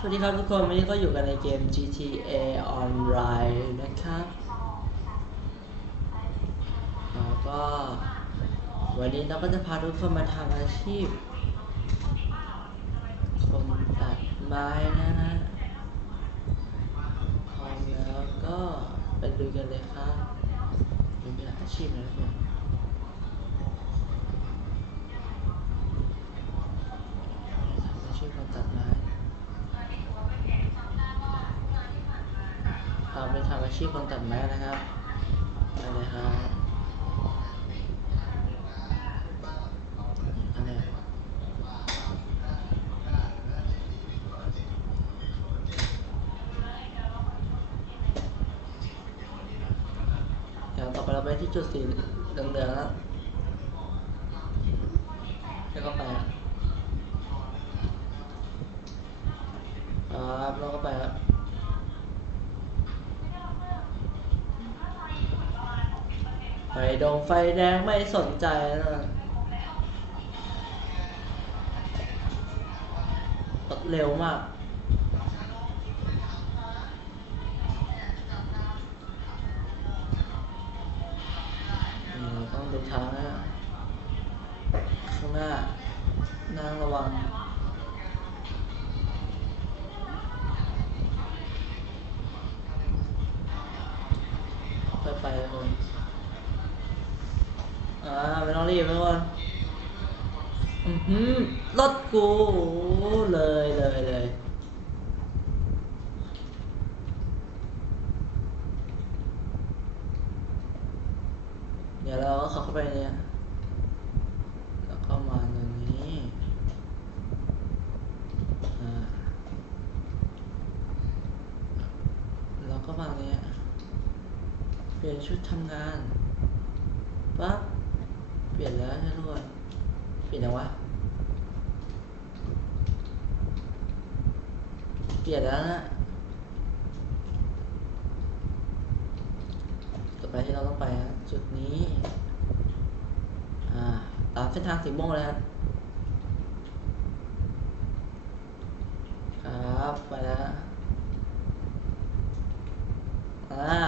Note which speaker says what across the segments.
Speaker 1: สวัสดีครับทุกคน วันนี้ก็อยู่กันในเกม GTA Online นะครับแล้วก็วันนี้เราก็จะพาทุกคนมาทำอาชีพ คนตัดไม้นะฮะพร้อมแล้วก็ไปดูกันเลยครับมีหลายอาชีพนะทุกคนทำอาชีพคนตัดไม้ เราไปทำอาชีพคนตัดไม้นะครับไปเลยครับอันนี้ยเดี๋ยวต่อไปเราไปที่จุดสีเหลืองๆแล้วแล้วก็ไป ไฟแดงไม่สนใจนะรถเร็วมากต้องดูทางนะข้างหน้านั่งระวังไปไปๆเลย อ่าไม่ต้องรีบทุกคนอือหือรถกูเลยเลยเลยเดี๋ยวเราก็ขับเข้าไปเนี่ยแล้วก็มาตรงนี้อ่าแล้วก็มาเนี่ยเปลี่ยนชุดทำงานปั๊บเปลี่ ยนแล้วนะทุกคนเปลี่ยนยังวะเปลี่ยนแล้วนะต่อไปที่เราต้องไปนะจุดนี้ อ่า ตามเส้นทางสีม่วงเลยครับครับ ไปแล้ว อ่า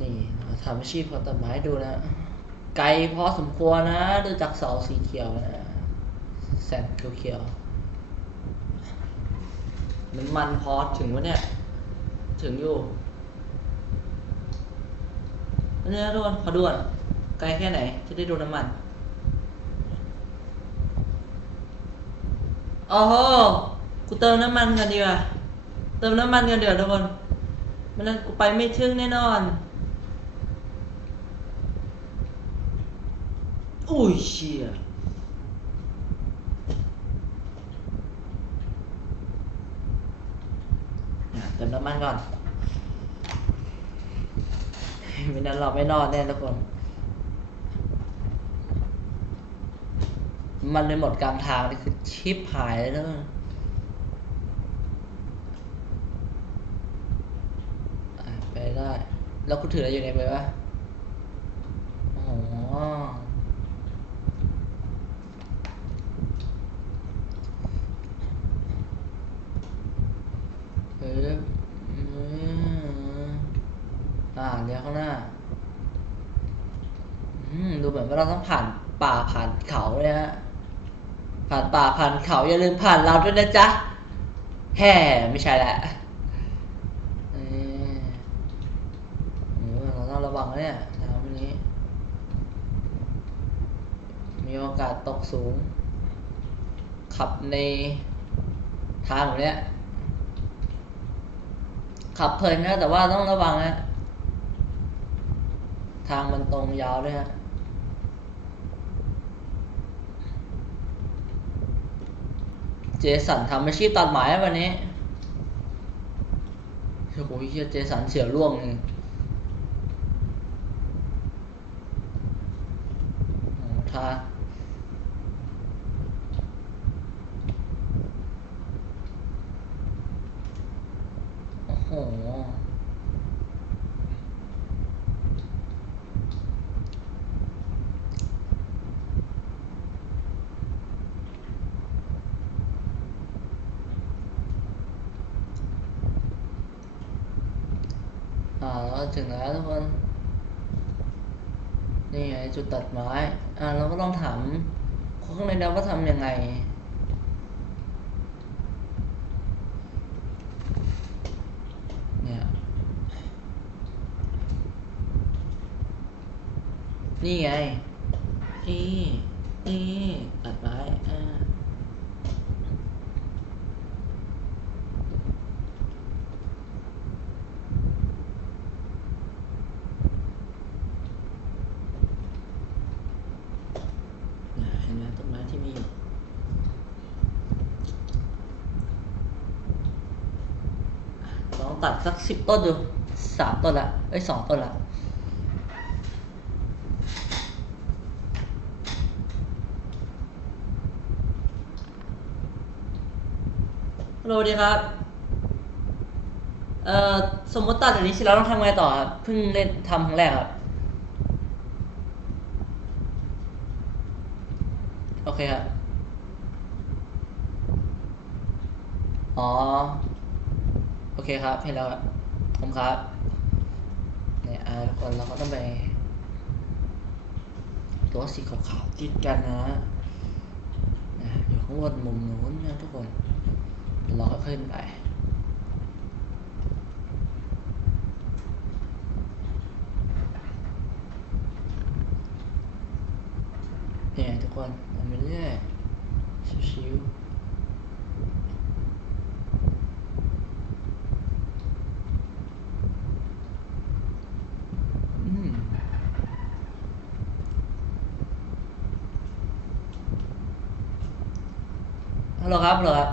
Speaker 1: นี่เรา ทำอาชีพคนตัดไม้ดูนะ ไกลพอสมควรนะ ดูจากเสาสีเขียวนะแสงเขียวๆน้ำมันพอถึงวะเนี่ย ถึงอยู่อันนี้ทุกคนขอด่วน ไกลแค่ไหน จะได้ดูน้ำมันโอ้โหกูเติมน้ำมันกันดีกว่า เติมน้ำมันกันเดี๋ยวทุกคนไม่งั้นกูไปไม่ถึงแน่นอน อุ้ยเชี่ยอะเติมน้ำมันก่อนไม่นั้นเราไม่นอนแน่ทุกคน มันเลยหมดกลางทางนี่คือชิปหายแล้วนะไปได้ แล้วคุณถืออะไรอยู่ในมือวะอ๋อ เอออืมอ่าเดี๋ยวข้างหน้า อืม ดูเหมือนว่าเราต้องผ่านป่าผ่านเขาเลยฮะ ผ่านเขาอย่าลืมผ่านเราด้วยนะจ๊ะแห่ไม่ใช่แหละเราต้องระวังนะเนี่ยทางนี้ มีโอกาสตกสูง ขับในทางแบบเนี้ย ขับเพลินนะแต่ว่าต้องระวังนะ ทางมันตรงยาวด้วยฮะ เจสันทำอาชีพตัดไม้วันนี้โอ้โหเฮียเจสันเสียร่วงเลยท่าโอ้โห เราถึงแล้วทุกคน นี่ไงจุดตัดไม้ อ่าเราก็ลองถามคนข้างในดาวว่าทำยังไง เนี่ย นี่ไงนี่นี่ตัดไม้อ่า เนี่ยเห็นไหมต้นไม้ที่มีอยู่ลอง ตัดสักสิบต้นดูสามต้นละเอ้สองต้นละฮัลโหลดีครับ เอ่อสมมติตัดอย่างนี้เสร็จแล้วต้องทำไงต่อครับเพิ่งเล่นทำครั้งแรกครับ โอเคครับ อ๋อ โอ เคครับเห็นแล้วครับผมครับเนี่ยทุกคนเราก็ต้องไป ตัวสีขาวๆติดกันนะนะอยู่ข้างบนมุมนู้นนะทุกคนเราก็ขึ้นไปเนี่ยทุกคนทำไปเรื่อยชิวๆอืมฮัลโหลครับฮัลโหลครับ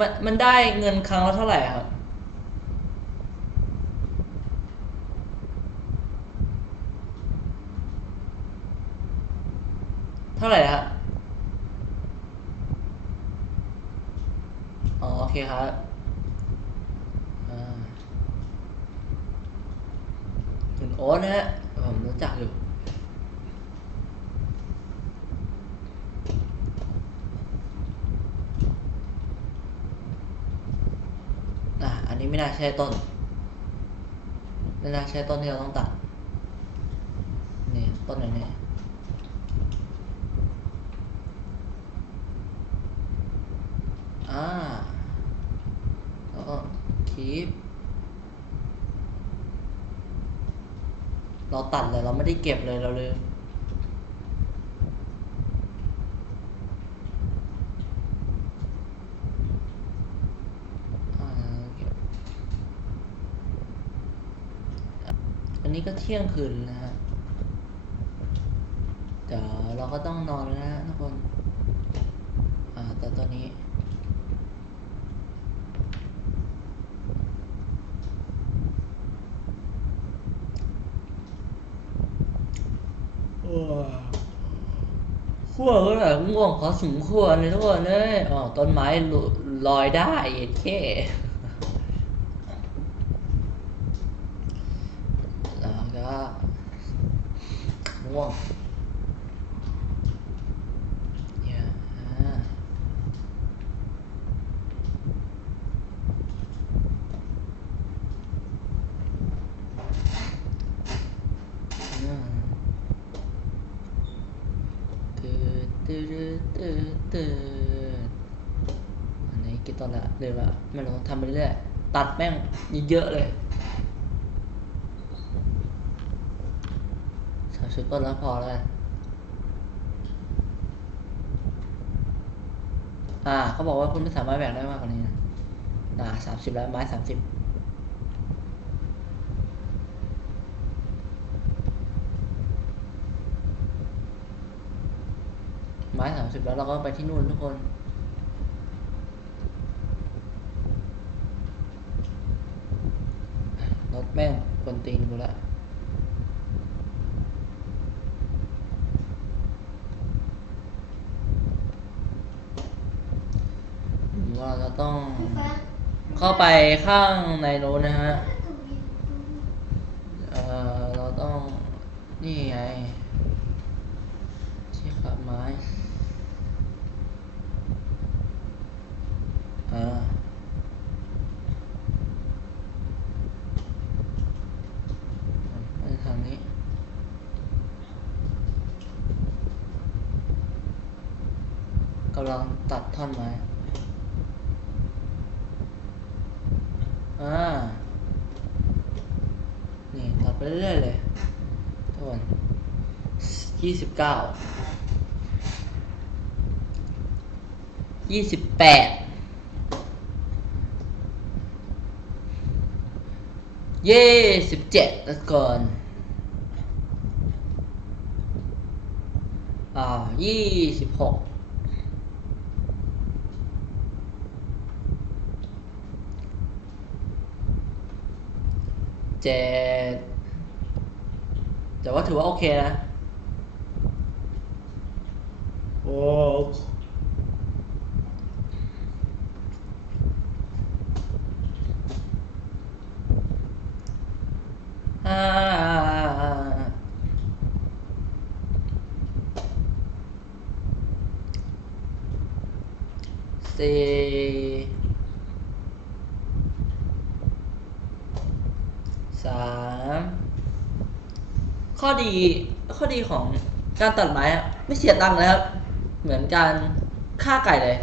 Speaker 1: มันมันได้เงินครั้งละเท่าไหร่ครับ เท่าไหร่นะฮะอ๋อโอเคครับคุณโอ๊ตนะฮะผมรู้จักอยู่ อะ อั ไม่น่าใช่ต้นไม่น่าใช่ต้นที่เราต้องตัดนี่ต้นไหนเนี่ยอ่าแล้วก็คีปเราตัดเลยเราไม่ได้เก็บเลยเราเลย อ่าเก็บอั นนี้ก็เที่ยงคืนนะฮะเดี๋ยวเราก็ต้องนอนแล้วนะทุกคน อ่า แต่ตอนนี้ขั้วก็แบบง่วงพอสมควเลยทุกคนเลยอ๋อต้นไม้ลลอยได้เอ็ดแค่แล้วก็ ง่วงเนี่ยอ่าอืมตืดตืดตืดตืดอันนี้กี่ตอนละเดี๋ยวละไม่รู้ทำไปเรื่อยๆตัดแม่งเยอะเลยสามสิบ ต้นแล้วพอแล้วกันอ่าเขาบอกว่าคุณไม่สามารถแบ่งได้มากกว่านี้นะอ่าสามสิบแล้วไม้สามสิบไม้สามสิบแล้วเราก็ไปที่นู่นทุกคนรถแม่งกวนตีนกูละ ต้องเข้าไปข้างในนู้นนะฮะเอ่อเราต้องนี่ไงที่ขับไม้เออทางนี้กำลังตัดท่อนไม้ ยี่สิบเก้ายี่สิบแปดยี่สิบเจ็ดแล้วก่อนอ่ายี่สิบหกเจ็ดแต่ว่าถือว่าโอเคนะ โอ้ห้าสี่สามข้อดีข้อดีของการตัดไม้อะไม่เสียตังค์นะครับ เหมือนการฆ่าไก่เลย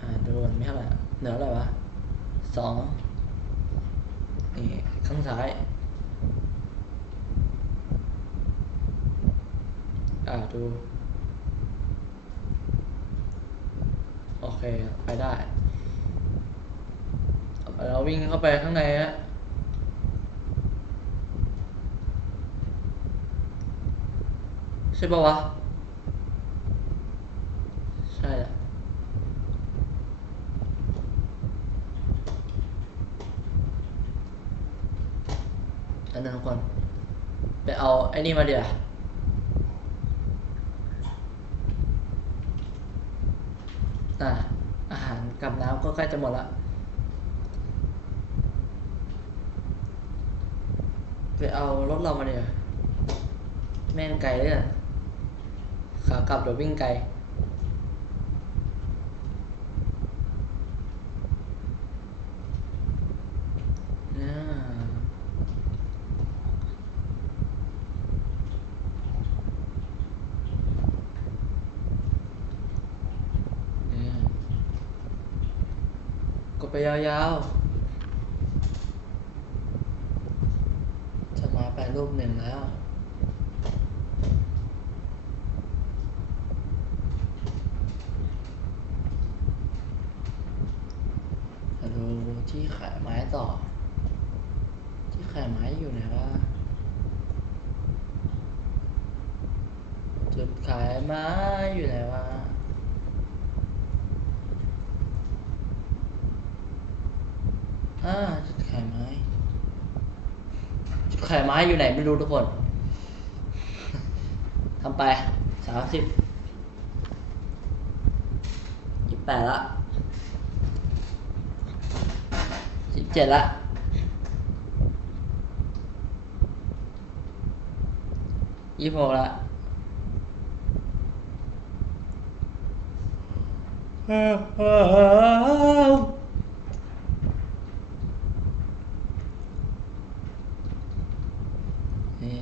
Speaker 1: อ่าดูมันไม่เท่าไหร่เหนืออะไรวะสองนี่ข้างซ้าย อ่าดู โอเค ไปได้เอาไปเราวิ่งเข้าไปข้างในฮะใช่ปะวะ ช่แหละอันนั้นทุกคน ไปเอาไอ้นี่มาเดี๋ยวอะอาหารกับน้ำก็ใกล้จะหมดละไปเอารถเรามาเดี๋ยวแม่งไกลเลยอะขากลับเดี๋ยววิ่งไกล อ่านี่ก ดไปยาวๆจะมาแปรูปหนึ่งแล้วดูที่ขายไม้ต่อ ที่ขายไม้อยู่ไหนวะจุดขายไม้อยู่ไหนวะ อ่าจุดขายไม้ จุดขายไม้อยู่ไหนไม่รู้ทุกคนทำไปสามสิบยี่สิบแปดละสิบเจ็ดละยี่สิบหกละนี่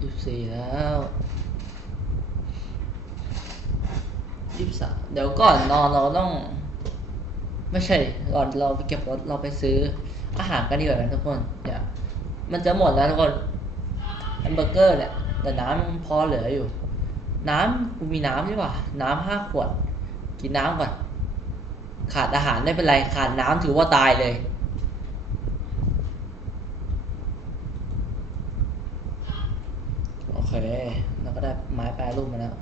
Speaker 1: ยี่สิบสี่แล้วยี่สิบสามเดี๋ยว ก่อนนอนเราต้อง ไม่ใช่ก่อนเราไปเก็บรถเราไปซื้ออาหารกันดีกว่ากันทุกคนเนี่ยมันจะหมดแล้วทุกคนแฮมเบอร์เกอร์เนี่ยแต่น้ำพอเหลืออยู่ น้ำกูมีน้ำใช่ป่ะน้ำห้าขวด กินน้ำก่อนขาดอาหารไม่เป็นไร ขาดน้ำถือว่าตายเลยโอเคเราก็ได้ไม้แปรรูปมาแล้ว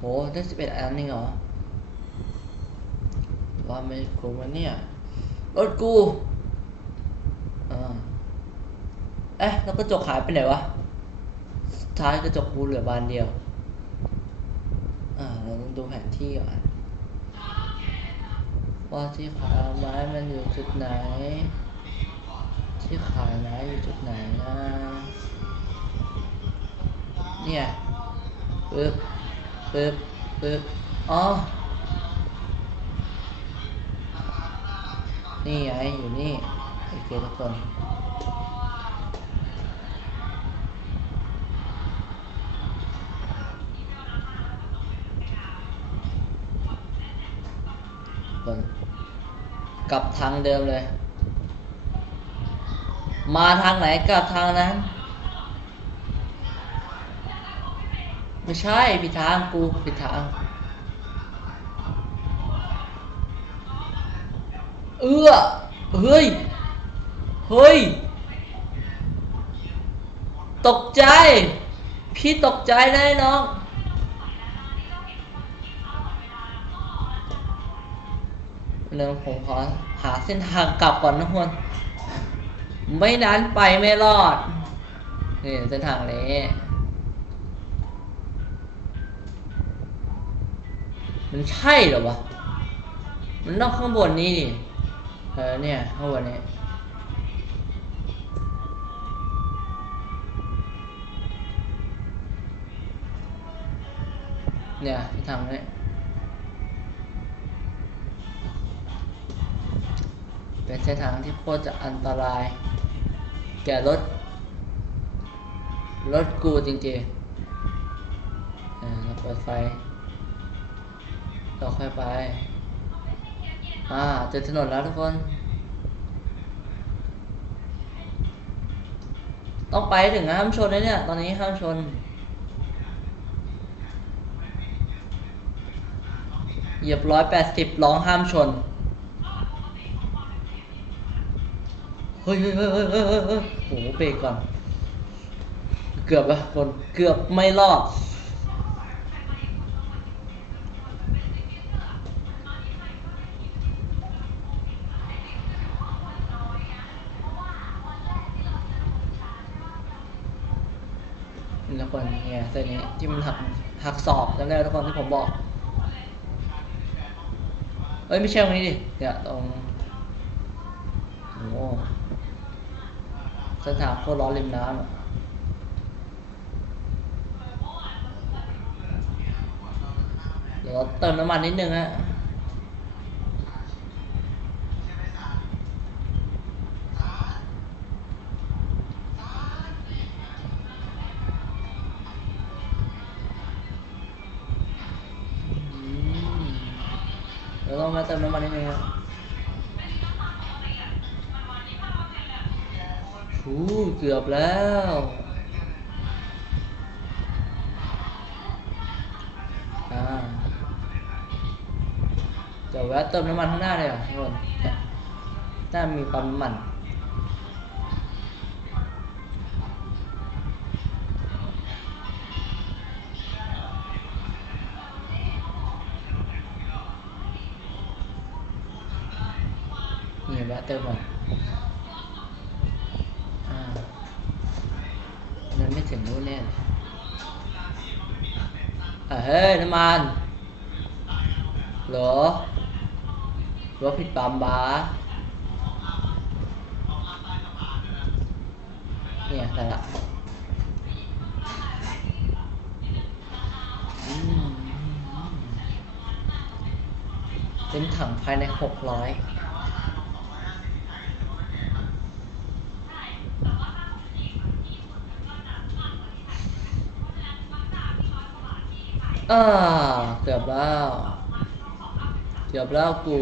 Speaker 1: โหได้สิบเอ็ดอันนี่เหรอว่าไม่คุ้มวะเนี่ยรถกูอ่าเอ๊ะแล้วกระจกหายไปไหนวะท้ายกระจกกูเหลือบานเดียวอ่าเราต้องดูแผนที่ก่อนว่าที่ขายไม้มันอยู่จุดไหน ที่ขายไม้อยู่จุดไหนนะเนี่ยปึ๊บ ปึ๊บปึ๊บอ๋อ นี่ไงอยู่นี่ โอเคทุกคนคนกลับทางเดิมเลย มาทางไหนกลับทางนั้น ไม่ใช่ผิดทางกูผิดทางเอื้อเฮ้ย เฮ้ย ตกใจ พี่ตกใจได้น้องเรื่องผมขอหาเส้นทางกลับก่อนนะฮวน ไม่นั้นไปไม่รอด นี่เส้นทางนี้ มันใช่เหรอวะ มันนอกข้างบนนี้ดิเออเนี่ยข้างบนนี้เนี่ยที่ทางนี้เป็นเส้นทางที่โคตรจะอันตราย แก่รถ รถกูจริงๆอ่าเราเปิดไฟ เราค่อยไป อ่าเจอถนนแล้วทุกคน ต้องไปถึงห้ามชนเลยเนี่ย ตอนนี้ห้ามชน เหยียบร้อยแปดสิบร้องห้ามชน เฮ้ยเฮ้ยเฮ้ยเฮ้ยเฮ้ยเฮ้ยโอ้โหเบรกก่อน เกือบอะคน เกือบไม่รอด เนี่ยเส้นนี้ที่มันหักหักศอกจำได้ทุกคนที่ผมบอก เอ้ยไม่ใช่ตรงนี้ดิเนี่ยตรงโอ้สถานโคตรร้อนริมน้ำอะเดี๋ยวเราเติมน้ำมันนิดนึงฮะ ดี๋ยวต้องมาเติมน้ำมันนิดนึงครับชูเกือบแล้วอ่าเดี๋ยวแวะเติมน้ำมันข้างหน้าเลยเหรอะทุกคนเนี่ยหน้ามีปั๊มน้ำมัน นี่แวะเติมก่อนอ่ามันไม่ถึงนู่นแน่เลยอะเฮ้ยน้ำมันหรอรือว่าผิดปั๊มบาเนี่ยได้ละเต็มถังภายในหกร้อย อ่าเกือบแล้วเกือบแล้วกู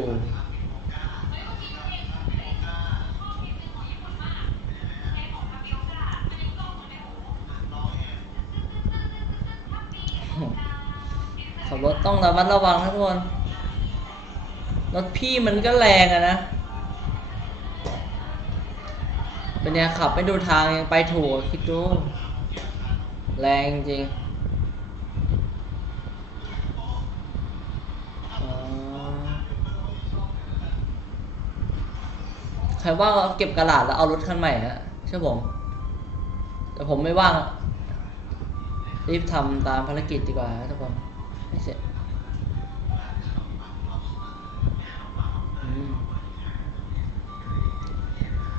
Speaker 1: ขับรถต้องระมัดระวังนะทุกคน รถพี่มันก็แรงอะนะ เป็นไงขับไม่ดูทางยังไปถูกคิดดู แรงจริง รว่างเก็บกระดาษแล้วเอารถคันใหม่ฮะเชื่อผม แต่ผมไม่ว่าง รีบทำตามภารกิจดีกว่าทุกคนให้เสร็จ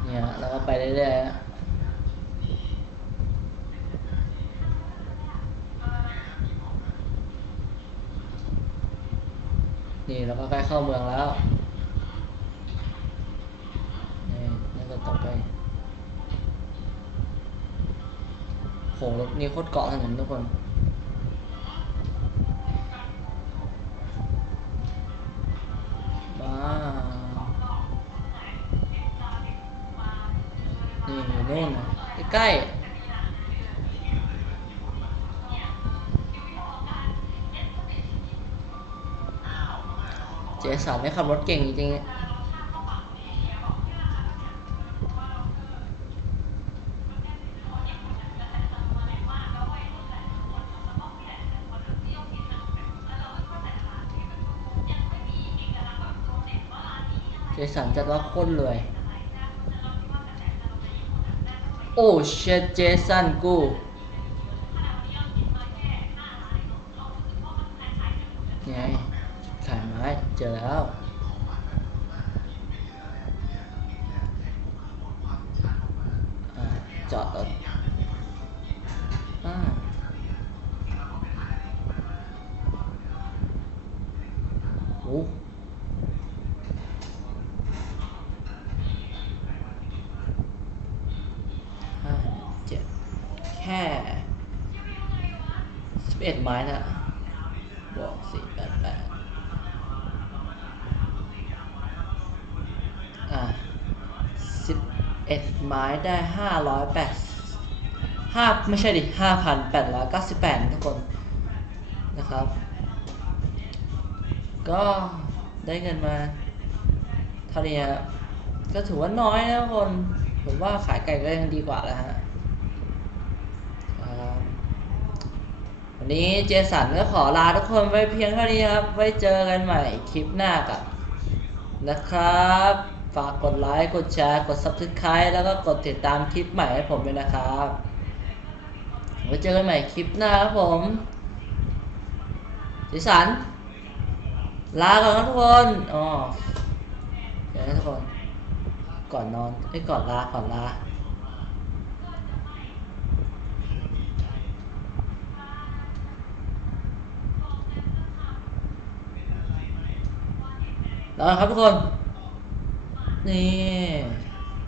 Speaker 1: เนี่ยเราก็ไปเรื่อยๆฮะนี่เราก็ใกล้เข้าเมืองแล้ว นี้โคตรเกาะถนนทุกคนมานี่อยู่นู่นใกล้เจสันได้ขับรถเก่งจริงๆ จะรับโคนรวย โอ้เชดเจสันกูไงขายไม้เจอแล้วอ่าจอดรถอ่าโอ้ ห้าเจ็ดแค่สิบเอ็ด ไม้นะบวกสี่แปดแปดอะสิบเอ็ดไม้ได้ห้าร้อยแปดห้าไม่ใช่ดิห้าพันแปดร้อยเก้าสิบแปดทุกคนนะครับ ก็ได้เงินมาเท่านี้ครับก็ถือว่าน้อยนะทุกคนผมว่าขายไก่ก็ยังดีกว่าแล้วฮะครับ วันนี้เจสันก็ขอลาทุกคนไว้เพียงเท่านี้ครับ ไว้เจอกันใหม่คลิปหน้ากับนะครับ ฝากกดไลค์ กดแชร์ กด subscribe แล้วก็กดติดตามคลิปใหม่ให้ผมด้วยนะครับ ไว้เจอกันใหม่คลิปหน้าครับผมเจสัน ลาก่อนครับทุกคนอ๋อเดี๋ยวนะทุกคน ก่อนนอนไอ้ก่อนลา ก่อนลา แล้ครับทุกคน นี่